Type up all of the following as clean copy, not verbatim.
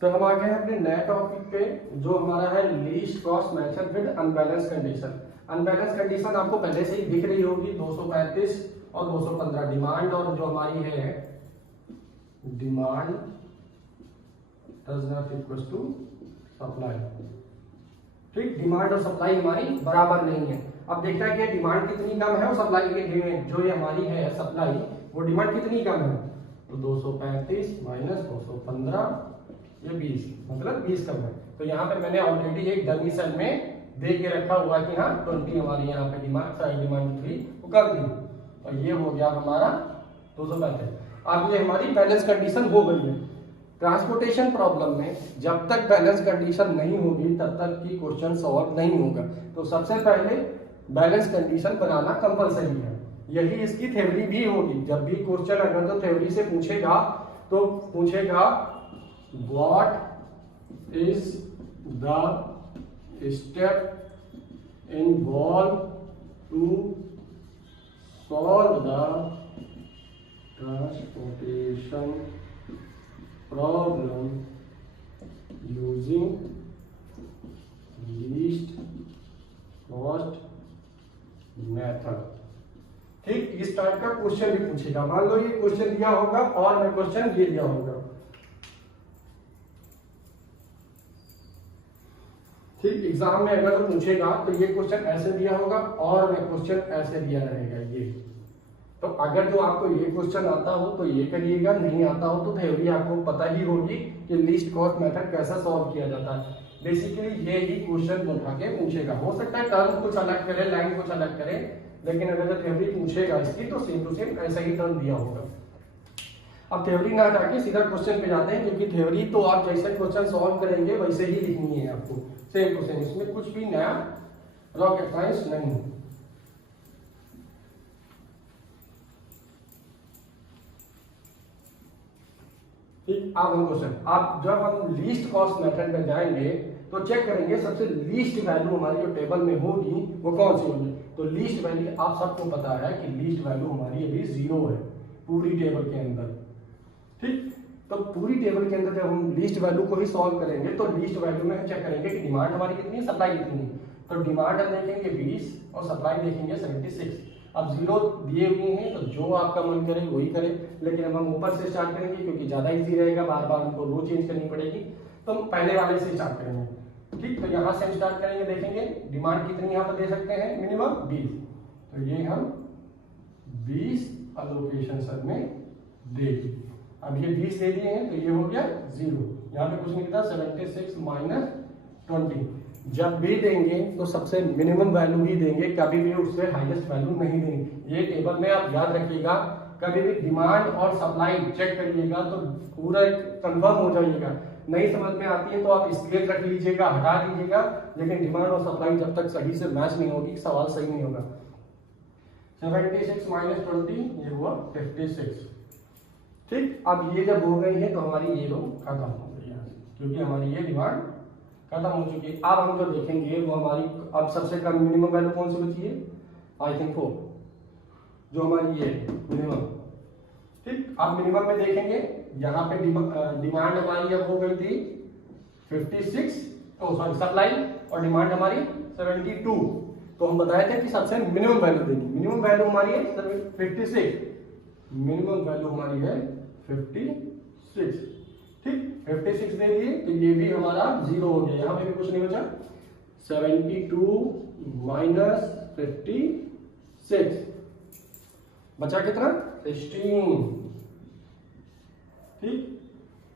तो हम आ गए हैं अपने नए टॉपिक पे, जो हमारा है least cost method with unbalance condition. Unbalance condition आपको पहले से ही दिख रही होगी, 235 और 215 डिमांड, और जो हमारी है demand does not equal to supply. ठीक, डिमांड और सप्लाई हमारी बराबर नहीं है। अब देखना है कि डिमांड कितनी कम है और सप्लाई की जो ये हमारी है सप्लाई, वो डिमांड कितनी कम है। तो 235 माइनस 215 ये 20, मतलब 20 कम है। तो यहाँ पे मैंने ऑलरेडी एक डमी सेल में दे के रखा हुआ कि हाँ 20 हमारी यहाँ पे डिमांड थी वो कर दी, और ये हो गया हमारा 235। अब ये हमारी बैलेंस कंडीशन हो गई है। ट्रांसपोर्टेशन प्रॉब्लम में जब तक बैलेंस कंडीशन नहीं होगी तब तक की क्वेश्चन सॉल्व नहीं होगा। तो सबसे पहले बैलेंस कंडीशन बनाना कंपलसरी है, यही इसकी थ्योरी भी होगी। जब भी क्वेश्चन अगर तो थ्योरी से पूछेगा तो पूछेगा what is the step involve to solve the transportation problem using least cost method. ठीक, इस टाइप का क्वेश्चन भी पूछेगा। मान लो ये क्वेश्चन दिया होगा और मैं क्वेश्चन ये दिया होगा। ठीक, एग्जाम में अगर तो पूछेगा तो ये क्वेश्चन ऐसे दिया होगा और मैं क्वेश्चन ऐसे दिया रहेगा ये। तो अगर जो आपको ये क्वेश्चन आता हो तो ये करिएगा, नहीं आता हो तो थ्योरी आपको पता ही होगी कि लीस्ट कॉस्ट मेथड कैसा सॉल्व किया जाता है। बेसिकली ये ही क्वेश्चन उठा के पूछेगा। हो सकता है टर्म कुछ अलग करे, लाइन कुछ अलग करे, लेकिन अगर थ्योरी पूछेगा इसकी तो सेम टू सेम ऐसा ही टर्म दिया होगा। अब थ्योरी ना हटा के सीधा क्वेश्चन पे जाते हैं, क्योंकि थ्योरी तो आप जैसे क्वेश्चन सॉल्व करेंगे वैसे ही लिखनी है आपको, सेम टू सेम, इसमें कुछ भी नया रॉकेट साइंस नहीं। ठीक, अब हम क्वेश्चन, आप जब हम लीस्ट कॉस्ट मेथड में जाएंगे तो चेक करेंगे सबसे लीस्ट वैल्यू हमारी जो टेबल में होगी वो कौन सी होगी। तो लीस्ट वैल्यू आप सबको पता है कि लीस्ट वैल्यू हमारी अभी 0 है पूरी टेबल के अंदर। ठीक, तो पूरी टेबल के अंदर जब हम लीस्ट वैल्यू को ही सॉल्व करेंगे तो लीस्ट वैल्यू में हम चेक करेंगे कि डिमांड हमारी कितनी है, सप्लाई कितनी है। तो डिमांड हम देखेंगे 20 और सप्लाई देखेंगे 76। अब 0 दिए हुए हैं तो जो आपका मन करे वही करे, लेकिन अब हम ऊपर से स्टार्ट करेंगे क्योंकि ज्यादा इजी रहेगा, बार बार हमको रो चेंज करनी पड़ेगी। तो हम पहले वाले से स्टार्ट करेंगे। ठीक, तो यहाँ से हम स्टार्ट करेंगे, देखेंगे डिमांड कितनी यहाँ पर दे सकते हैं, मिनिमम 20। तो ये हम 20 अलोकेशन सर में देंगे। अब ये 20 दे दिए हैं तो ये हो गया 0, यहाँ पे कुछ नहीं था, 76 माइनस 20। जब भी देंगे तो सबसे मिनिमम वैल्यू ही देंगे, कभी भी उससे हाईएस्ट वैल्यू नहीं देंगे। ये टेबल में आप याद रखिएगा, कभी भी डिमांड और सप्लाई चेक करिएगा तो पूरा कंफर्म हो जाइएगा। नहीं समझ में आती है तो आप स्केल रख लीजिएगा, हटा दीजिएगा, लेकिन डिमांड और सप्लाई जब तक सही से मैच नहीं होगी सवाल सही नहीं होगा। 76 माइनस 20 ये हुआ 56। ठीक, अब ये जब हो गई है तो हमारी ये रो खत्म हो गई है, क्योंकि हमारी ये डिमांड खत्म हो चुकी है। अब हम जो देखेंगे वो हमारी, अब सबसे कम मिनिमम वैल्यू कौन सी बची है, आई थिंक 4, जो हमारी ये मिनिमम। ठीक, अब मिनिमम में देखेंगे, यहाँ पे डिमांड हमारी अब हो गई थी 56, सप्लाई, और डिमांड हमारी 72। तो हम बताए थे कि सबसे मिनिमम वैल्यू देनी, मिनिमम वैल्यू हमारी है 56, मिनिमम वैल्यू हमारी है 56। ठीक, 56 दे दिए तो ये भी हमारा 0 हो गया, यहाँ पे भी कुछ नहीं बचा। 72 माइनस 56 बचा कितना, 16। ठीक,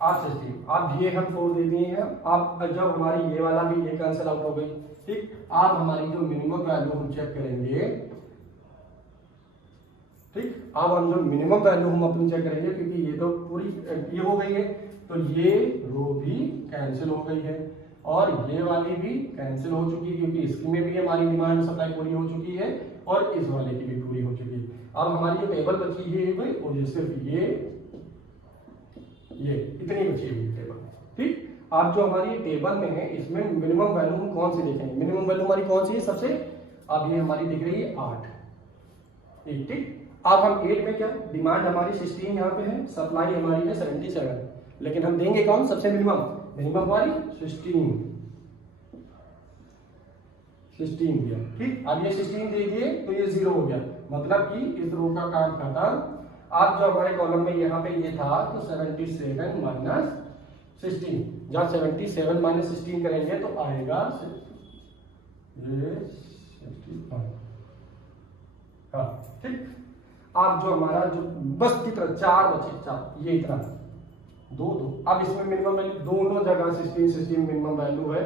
आप 16, अब ये हम 4 दे दिए हैं। अब जब हमारी ये वाला भी ये कैंसिल आउट हो गई। ठीक, अब हमारी जो मिनिमम वैल्यू हम चेक करेंगे। ठीक, अब हम जो मिनिमम वैल्यू हम अपनी चेक करेंगे, क्योंकि ये तो पूरी ये हो गई है तो ये रो भी कैंसिल हो गई है और ये वाली भी कैंसिल हो चुकी है, क्योंकि इसमें भी हमारी डिमांड सप्लाई पूरी हो चुकी है और इस वाले की भी पूरी हो चुकी है। अब हमारी जो टेबल बची है भाई वो ये सिर्फ ये इतनी बची हुई टेबल। ठीक, अब जो हमारी टेबल में है इसमें मिनिमम वैल्यू हम कौन सी देखेंगे, मिनिमम वैल्यू हमारी कौन सी है सबसे, अब ये हमारी दिख रही है 8। ठीक, अब हम 8 में क्या, डिमांड हमारी 16 यहाँ पे है, सप्लाई हमारी है 77, लेकिन हम देंगे कौन सबसे मिनिमम, मिनिमम वाली 16 दिया, ठीक। अब ये 16 दे दिए तो ये 0 हो गया, मतलब कि इस रो का काम खत्म। अब जो हमारे कॉलम में यहाँ पे ये था तो 77 माइनस 16, जब 77 माइनस 16 करेंगे तो आएगा ये 65, हाँ ठीक। अब जो हमारा जो बस कितना 4 बचे, 4 ये इतना 2 अब इसमें मिनिमम वैल्यू दोनों जगह 16 मिनिमम वैल्यू है,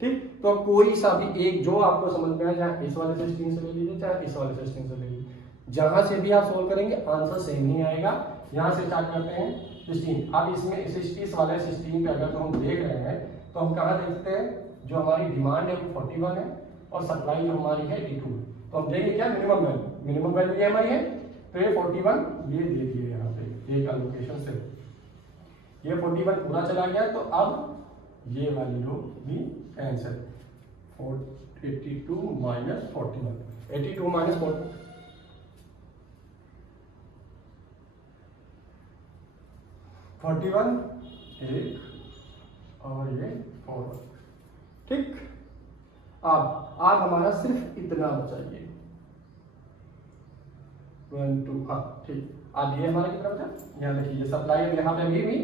ठीक। तो कोई सा भी एक जो आपको समझ में आए, चाहे इस वाले 16 से ले लीजिए चाहे इस वाले 16 से ले लीजिए, जहां से भी आप सोल्व करेंगे आंसर सेम ही आएगा। यहां से स्टार्ट करते हैं 16। अब इसमें इस वाले 16 पे अगर तो हम देख रहे हैं तो हम कहाँ देखते हैं, जो हमारी डिमांड है वो 41 है और सप्लाई जो हमारी है 82, तो हम देंगे क्या मिनिमम वैल्यू ये हमारी है, तो ये 41 ये दे दिए यहाँ पे एक एलोकेशन से, ये 41 पूरा चला गया। तो अब ये वाली रो भी कैंसिल, 82 माइनस 41, 82 माइनस 41 एक और ये 4, ठीक। अब हमारा सिर्फ इतना बचा, ये 1 2, हाँ ठीक। अब ये हमारा कितना बचा, यहाँ देखिए सप्लाई है, यहाँ पे भी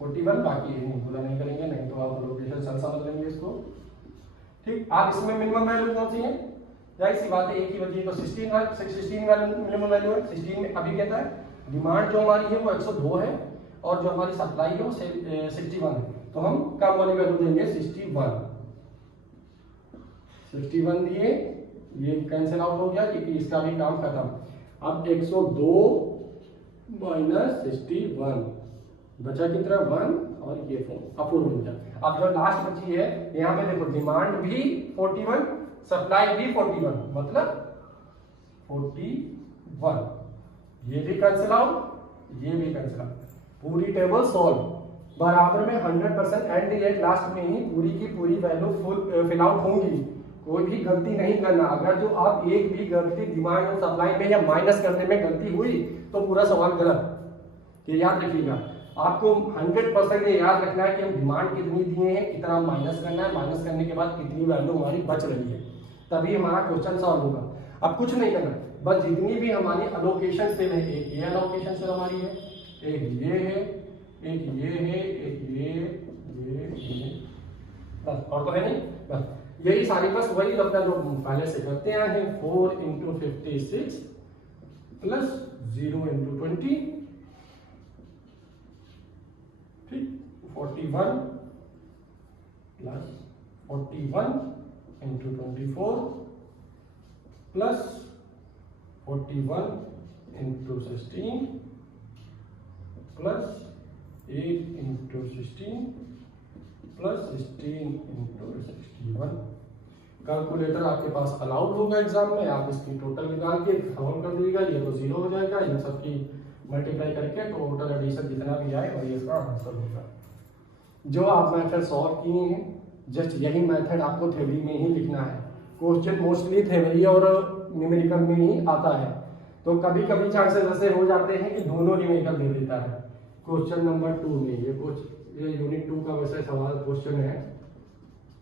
41 बाकी है, नहीं पूरा नहीं करेंगे, नहीं तो आप लोकेशन सन समझ लेंगे इसको, ठीक। आप इसमें मिनिमम वैल्यू कौन सी है, जाहिर सी बात है एक ही बची, तो 16 वाली मिनिमम वैल्यू है। 16 में अभी कहता है डिमांड जो हमारी है वो 102 है और जो हमारी सप्लाई है वो 61 है, तो हम कम वाली वैल्यू देंगे 61 दिए, ये कैंसिल आउट हो गया क्योंकि इसका भी काम खत्म। अब 102 माइनस 61 बचा कितना 1 और ये 4, अब 4 बचा। अब जो लास्ट बची है यहाँ पे देखो, डिमांड भी 41 सप्लाई भी 41, मतलब 41, ये भी कैंसिल आउट ये भी कैंसिल आउट, पूरी टेबल सॉल्व। बराबर में 100% एंड रेट लास्ट में ही पूरी की पूरी वैल्यू फिल आउट होंगी, कोई भी गलती नहीं करना। अगर जो आप एक भी गलती डिमांड और सप्लाई में या माइनस करने में गलती हुई तो पूरा सवाल गलत। ये याद रखिएगा, आपको 100% ये याद रखना है कि हम डिमांड कितनी दिए हैं, कितना माइनस करना है, माइनस करने के बाद कितनी वैल्यू हमारी बच रही है, तभी हमारा क्वेश्चन सॉल्व होगा। अब कुछ नहीं करना, बस जितनी भी हमारी अलोकेशन सेल है, एक ये अलोकेशन सेल हमारी है, एक ये है, एक ये है, एक ये बस, और तो है नहीं, बस यही सारी, बस वही अपना जो पहले से करते आए हैं, 4 × 56 प्लस 0 × 20, ठीक, 41 plus 41 × 24 plus 41 × 16 plus 8 × 16 plus 16 × 61। Calculator आपके पास अलाउड होगा एग्जाम में, आप इसकी टोटल निकाल के सॉल्व कर दीजिएगा, ये तो 0 हो जाएगा, इन सब की मल्टीप्लाई करके टोटल एडिशन जितना भी आए और ये इसका आंसर होगा। जो आप मेथड सॉल्व किए हैं, जस्ट यही मेथड आपको थ्योरी में ही लिखना है। क्वेश्चन मोस्टली थ्योरी और न्यूमेरिकल में ही आता है, तो कभी कभी चांसेस ऐसे हो जाते हैं कि दोनों न्यूमेरिकल दे देता है। क्वेश्चन नंबर 2 में ये यूनिट 2 का वैसे सवाल क्वेश्चन है,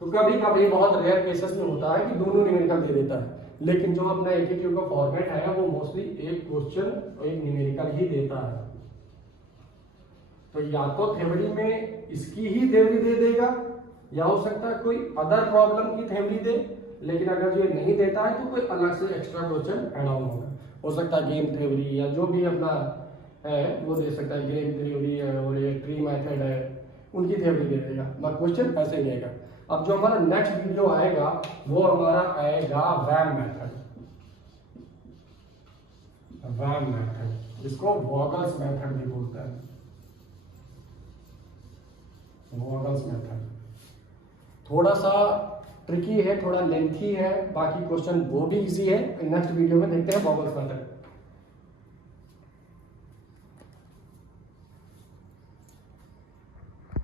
तो कभी कभी बहुत रेयर केसेस में होता है कि दोनों न्यूमेरिकल दे देता है, लेकिन जो अपना एटीट्यूड का फॉर्मेट है वो मोस्टली एक क्वेश्चन और एक न्यूमेरिकल ही देता है। तो या तो थ्योरी में इसकी ही थ्योरी दे देगा, या हो सकता है कोई अदर प्रॉब्लम की थ्योरी दे, लेकिन अगर जो नहीं देता है तो कोई अलग से एक्स्ट्रा क्वेश्चन ऐड ऑन होगा, हो सकता है गेम थ्योरी या जो भी अपना है वो दे सकता है, गेम थ्योरी है और ये ट्री मेथड है, उनकी थ्योरी दे देगा, मगर क्वेश्चन ऐसे ही रहेगा। अब जो हमारा नेक्स्ट वीडियो आएगा वो हमारा आएगा वैम मेथड, जिसको वॉगल्स मेथड भी बोलते हैं, वॉगल्स मेथड। थोड़ा सा ट्रिकी है, थोड़ा लेंथी है, बाकी क्वेश्चन वो भी इजी है। नेक्स्ट वीडियो में देखते हैं वॉगल्स मेथड।